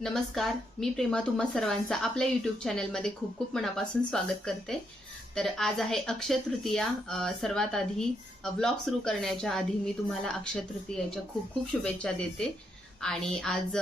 नमस्कार मी प्रेमा तुम्हा सर्वांचं आपल्या युट्यूब चॅनलमध्ये खूप खूप मनापासून स्वागत करते. तर आज आहे अक्षय तृतीया सर्वात आधी ब्लॉग सुरू करण्याच्या आधी मी तुम्हाला अक्षय तृतीयाच्या खूप खूप शुभेच्छा देते. आणि आज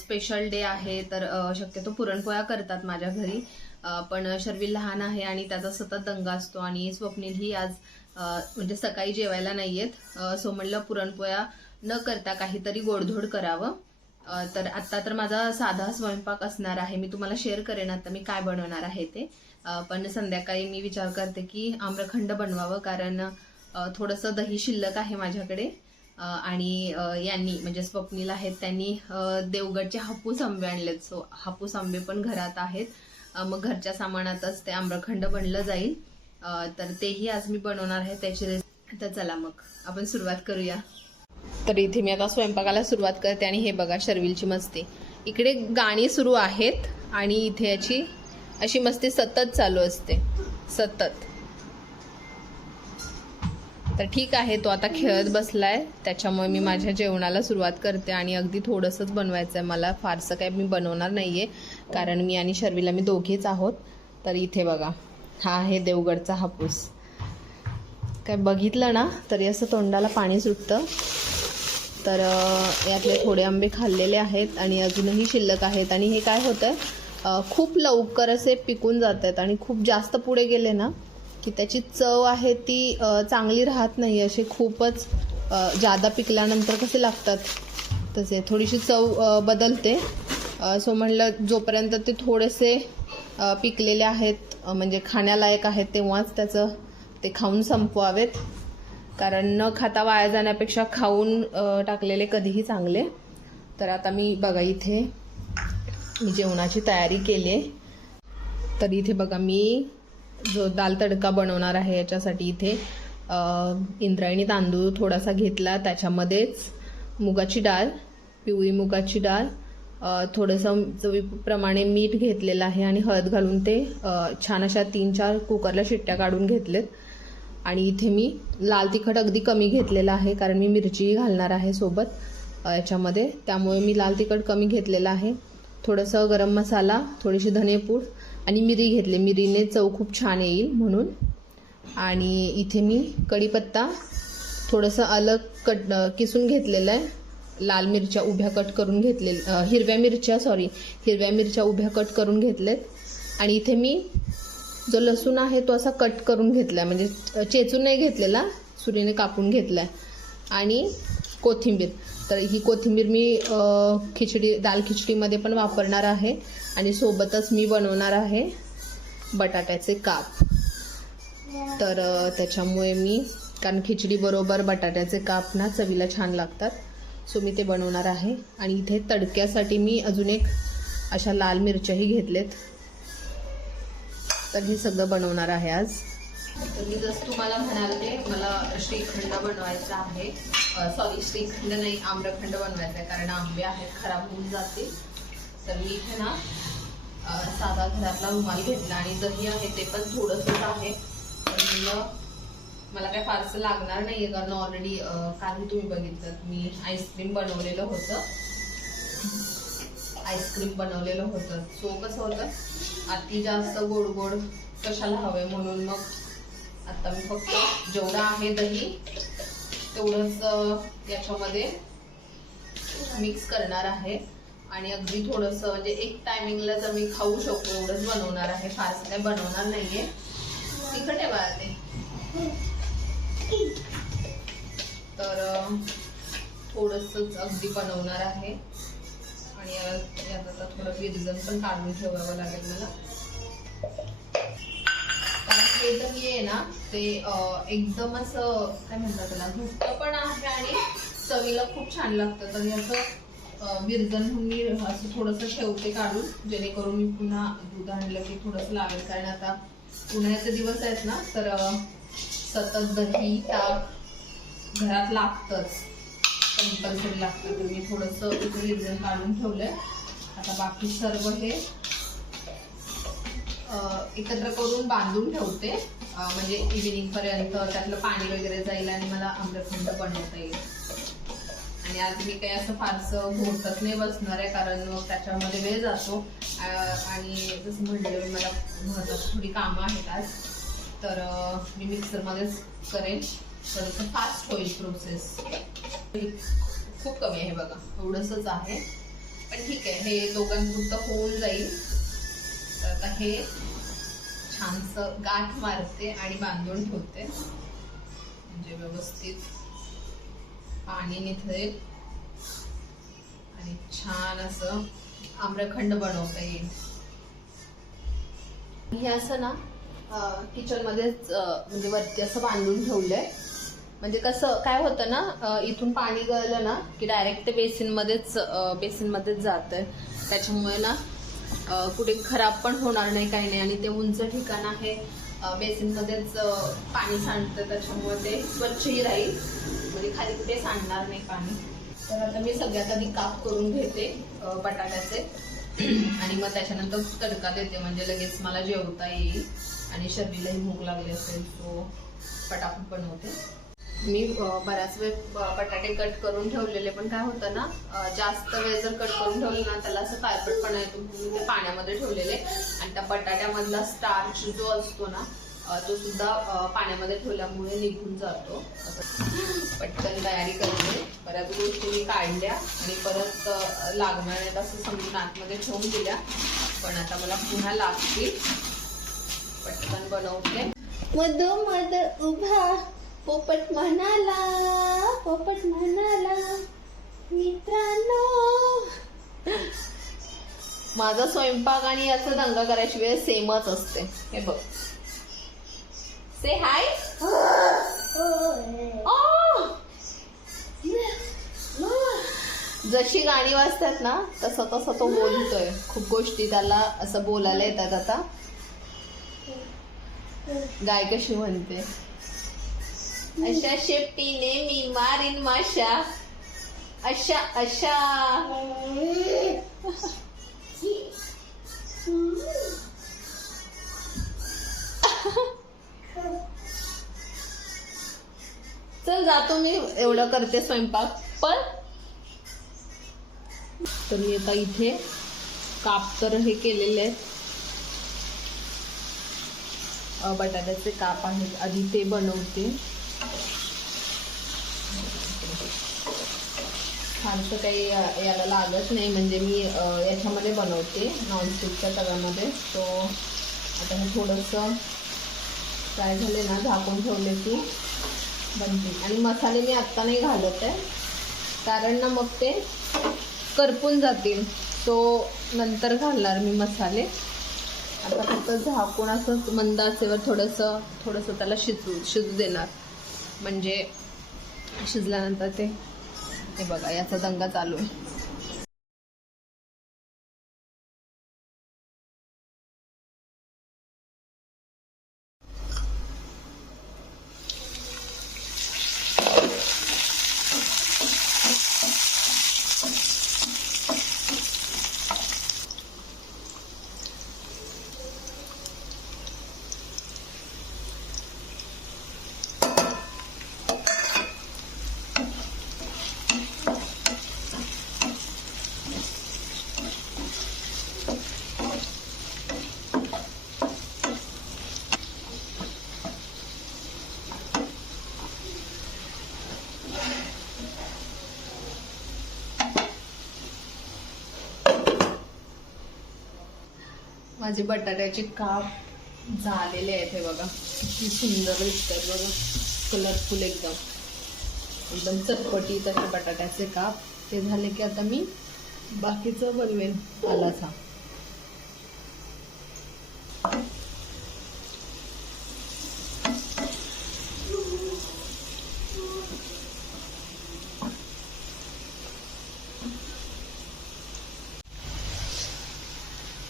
स्पेशल डे आहे तर शक्यतो पुरणपोळ्या करतात माझ्या घरी. पण शर्वी लहान आहे आणि त्याचा सतत दंगा असतो आणि स्वप्नीलही आज म्हणजे सकाळी जेवायला नाही आहेत सो म्हणलं पुरणपोळ्या न करता काहीतरी गोडधोड करावं. तर आत्ता तर माझा साधा स्वयंपाक असणार आहे. मी तुम्हाला शेअर करेन आता मी काय बनवणार आहे ते. पण संध्याकाळी मी विचार करते की आम्रखंड बनवावं कारण थोडंसं दही शिल्लक आहे माझ्याकडे. आणि यांनी म्हणजे स्वप्नील आहेत त्यांनी देवगडचे हापूस आंबे आणलेत. सो हापूस आंबे पण घरात आहेत. मग घरच्या सामानातच ते आम्रखंड बनलं जाईल. तर तेही आज मी बनवणार आहे त्याची रेसिपी तर चला मग आपण सुरुवात करूया. तर इथे मी आता स्वयंपाकाला सुरुवात करते आणि हे बघा शर्विलची मस्ती. इकडे गाणी सुरू आहेत आणि इथे याची अशी मस्ती सतत चालू असते. सतत. तर ठीक आहे तो आता खेळत बसलाय. त्याच्यामुळे मी माझ्या जेवणाला सुरुवात करते आणि अगदी थोडंसंच बनवायचं आहे मला. फारसं काय मी बनवणार नाही आहे कारण मी आणि शर्विला मी दोघेच आहोत. तर इथे बघा हा आहे देवगडचा हापूस. काय बघितलं ना तरी असं तोंडाला पाणी सुटतं. तर यातले थोडे आंबे खाल्लेले आहेत आणि अजूनही शिल्लक आहेत. आणि हे काय होतं आहे खूप लवकर असे पिकून जात आहेत आणि खूप जास्त पुढे गेले ना की त्याची चव आहे ती चांगली राहत नाही. असे खूपच जादा पिकल्यानंतर कसे लागतात तसे थोडीशी चव बदलते. सो म्हणलं जोपर्यंत ते थोडेसे पिकलेले आहेत म्हणजे खाण्यालायक आहेत तेव्हाच त्याचं ते खाऊन संपवावेत. कारण न खाता वाया जाण्यापेक्षा खाऊन टाकलेले कधीही चांगले. तर आता मी बघा इथे मी जेवणाची तयारी केली आहे तर इथे बघा मी जो दाल तडका बनवणार आहे याच्यासाठी इथे इंद्रायणी तांदूळ थोडासा घेतला. त्याच्यामध्येच मुगाची डाळ पिवळी मुगाची डाळ थोडंसं चवीप्रमाणे मीठ घेतलेलं आहे आणि हळद घालून ते छान अशा तीन चार कुकरला शिट्ट्या काढून घेतलेत. आणि इथे मी लाल तिखट अगदी कमी घेतलेलं आहे कारण मी मिरचीही घालणार आहे सोबत याच्यामध्ये. त्यामुळे मी लाल तिखट कमी घेतलेलं आहे. थोडंसं गरम मसाला थोडीशी धनेपूड आणि मिरी घेतली. मिरीने चव खूप छान येईल म्हणून. आणि इथे मी कढीपत्ता थोडंसं अलग कट किसून घेतलेलं आहे. लाल मिरच्या उभ्या कट करून घेतले हिरव्या मिरच्या सॉरी हिरव्या मिरच्या उभ्या कट करून घेतलेत. आणि इथे मी जो लसूण आहे तो असा कट करून घेतला म्हणजे चेचून नाही घेतलेला सुरीने कापून घेतला आणि कोथिंबीर. तर ही कोथिंबीर मी खिचडी दाल खिचडीमध्ये पण वापरणार आहे. आणि सोबतच मी बनवणार आहे बटाट्याचे काप. तर त्याच्यामुळे मी कारण खिचडीबरोबर बटाट्याचे काप ना चवीला छान लागतात सो मी ते बनवणार आहे. आणि इथे तडक्यासाठी मी अजून एक अशा लाल मिरच्याही घेतलेत. तर हे सगळं बनवणार आहे आज. तर मी जसं तुम्हाला म्हणाले मला श्रीखंड बनवायचा आहे. सॉरी श्रीखंड नाही आम्रखंड बनवायचा आहे कारण आंबे आहेत खराब होऊन जातील. तर मी इथे ना साधा घरातला रुमाल घेतला आणि दही आहे ते पण थोडंसंच आहे. तर म्हणलं मला काय फारसं लागणार नाही आहे कारण ऑलरेडी काल तुम्ही बघितलं मी आईस्क्रीम बनवलेलं होतं. आईस्क्रीम बनवलेलं होतं. सो कसं होतं? अति जास्त गोड गोड कशाला हवे म्हणून मग आता मी फक्त जेवढं आहे दही तेवढंच याच्यामध्ये मिक्स करणार आहे. आणि अगदी थोडंसं म्हणजे एक टायमिंगला जर मी खाऊ शकतो एवढंच बनवणार आहे. फारसं काही बनवणार नाहीये. तिखट आहे बाळा ते. तर थोडंसंच अगदी बनवणार आहे. आणि याला थोडं विरजन पण काढून ठेवावं लागेल मला. कारण हे दही आहे ना ते एकदम असं काय म्हणतात त्याला घट्ट पण आहे आणि चवीला खूप छान लागतं. तर याचं विरजन मी असं थोडंसं ठेवते काढून जेणेकरून मी पुन्हा दूध आणलं की थोडंसं लावेल कारण आता उन्हाळ्याचे दिवस आहेत ना तर सतत दही ताक घरात लागतंच. कंपल्सरी लागतं तर मी थोडंसं रिझन काढून काढून ठेवलंय. आता बाकी सर्व हे एकत्र करून बांधून ठेवते. म्हणजे इव्हिनिंगपर्यंत त्यातलं पाणी वगैरे जाईल आणि मला आम्रखंड बनवता येईल. आणि आज मी काही असं फारसं घोटत नाही बसणार आहे कारण मग त्याच्यामध्ये वेळ जातो. आणि जसं म्हटलं मला महत्वाची थोडी कामं आहेत आज. तर मी मिक्सरमध्येच करेन. थोडंसं फास्ट होईल प्रोसेस खूप कमी आहे बघा. एवढंसच आहे. पण ठीक आहे. हे दोघांपुरतं होऊन जाईल. तर आता हे छानसं गाठ मारते आणि बांधून ठेवते. म्हणजे व्यवस्थित पाणी निथळेल आणि छान असं आम्रखंड बनवता येईल. हे असं ना किचन मध्येच म्हणजे वरती असं बांधून ठेवलंय. म्हणजे कसं काय होतं ना इथून पाणी गळलं ना की डायरेक्ट ते बेसिनमध्येच बेसिनमध्येच जातं आहे त्याच्यामुळे ना कुठे खराब पण होणार नाही काही नाही. आणि ते उंच ठिकाण आहे बेसिनमध्येच पाणी सांडतं. त्याच्यामुळे ते स्वच्छही राहील. म्हणजे खाली कुठे सांडणार नाही पाणी. तर आता मी सगळ्यात आधी काप करून घेते बटाट्याचे. आणि मग त्याच्यानंतर तडका देते. म्हणजे लगेच मला जेवता येईल. आणि शरीरालाही भूक लागली असेल तो पटापट बनवते. मी बऱ्याच बराच वेळ बटाटे कट करून ठेवलेले पण काय होतं ना जास्त वेळ जर कट करून ठेवलं ना त्याला असं काळपटपणा येतो म्हणून ते पाण्यामध्ये ठेवलेले. आणि त्या बटाट्यामधला स्टार्च जो असतो ना तो सुद्धा पाण्यामध्ये ठेवल्यामुळे निघून जातो. पटकन तयारी करते. बऱ्याच गोष्टी मी काढल्या आणि परत लागणार आहेत असं समजून आतमध्ये ठेवून दिल्या. पण आता मला पुन्हा लागतील. पटकन बनवते. मध मध उभा पोपट म्हणाला पोपट म्हणाला मित्रांनो. माझा स्वयंपाक आणि याचा दंगा करायची वेळ सेमच असते. हे बघ. से हाय. जशी गाणी वाजतात ना तसं तसं तो बोलतोय. खूप गोष्टी त्याला असं बोलायला येतात आता. गाय कशी म्हणते? अशा शेपटीने मी मारीन माशा. अशा अशा. चल जातो मी. एवढं करते स्वयंपाक. पण तर मी आता इथे काप तर हे केलेले आहेत. बटाट्याचे काप आहेत. आधी ते बनवते. फारसं काही याला लागत नाही. म्हणजे मी याच्यामध्ये बनवते नॉनस्टिकच्या तव्यामध्ये. तो आता हे थोडंसं फ्राय झाले ना झाकून ठेवले की बनते आणि मसाले मी आत्ता नाही घालत आहे. कारण ना मग ते करपून जातील. तो नंतर घालणार मी मसाले. आता फक्त झाकून असं मंद असेवर थोडंसं थोडंसं त्याला शिजू शिजू देणार. म्हणजे शिजल्यानंतर ते हे बघा याचा दंगा चालू आहे. माझे बटाट्याचे काप झालेले आहेत हे बघा. किती सुंदर दिसतात बघा. कलरफुल एकदम. एकदम चटपटी तसे बटाट्याचे काप. ते झाले की आता मी बाकीचं बनवेन. आलाचा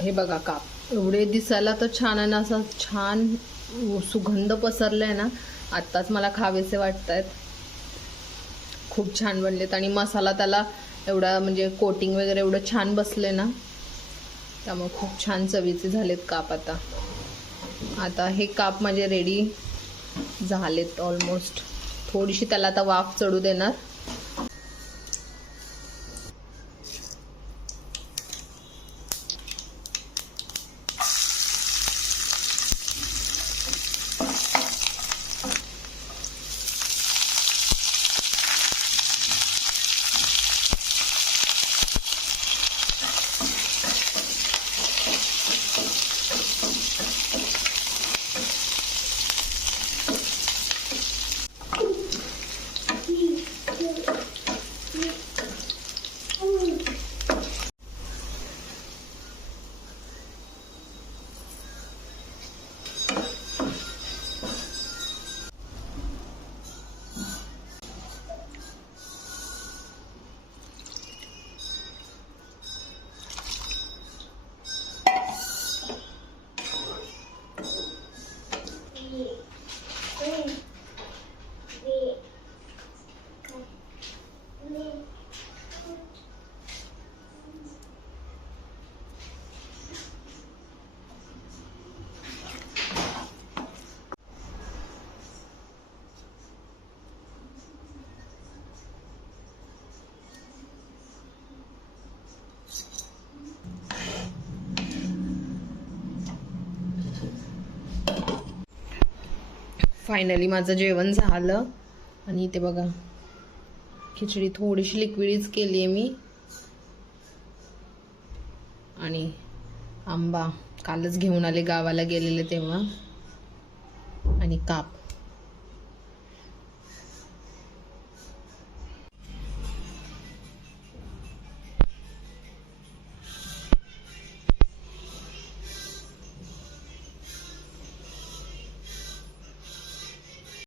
हे बघा काप. एवढे दिसायला तर छान आहे ना असा छान सुगंध पसरलाय ना. आत्ताच मला खावेसे वाटत आहेत खूप छान बनलेत आणि मसाला त्याला एवढा म्हणजे कोटिंग वगैरे एवढं छान बसले ना त्यामुळे खूप छान चवीचे झालेत काप आता. आता हे काप माझे रेडी झालेत ऑलमोस्ट थोडीशी त्याला आता वाफ चढू देणार. फायनली माझं जेवण झालं. आणि इथे बघा खिचडी थोडीशी लिक्विडीच केली आहे मी. आणि आंबा कालच घेऊन आले गावाला गेलेले तेव्हा. आणि काप.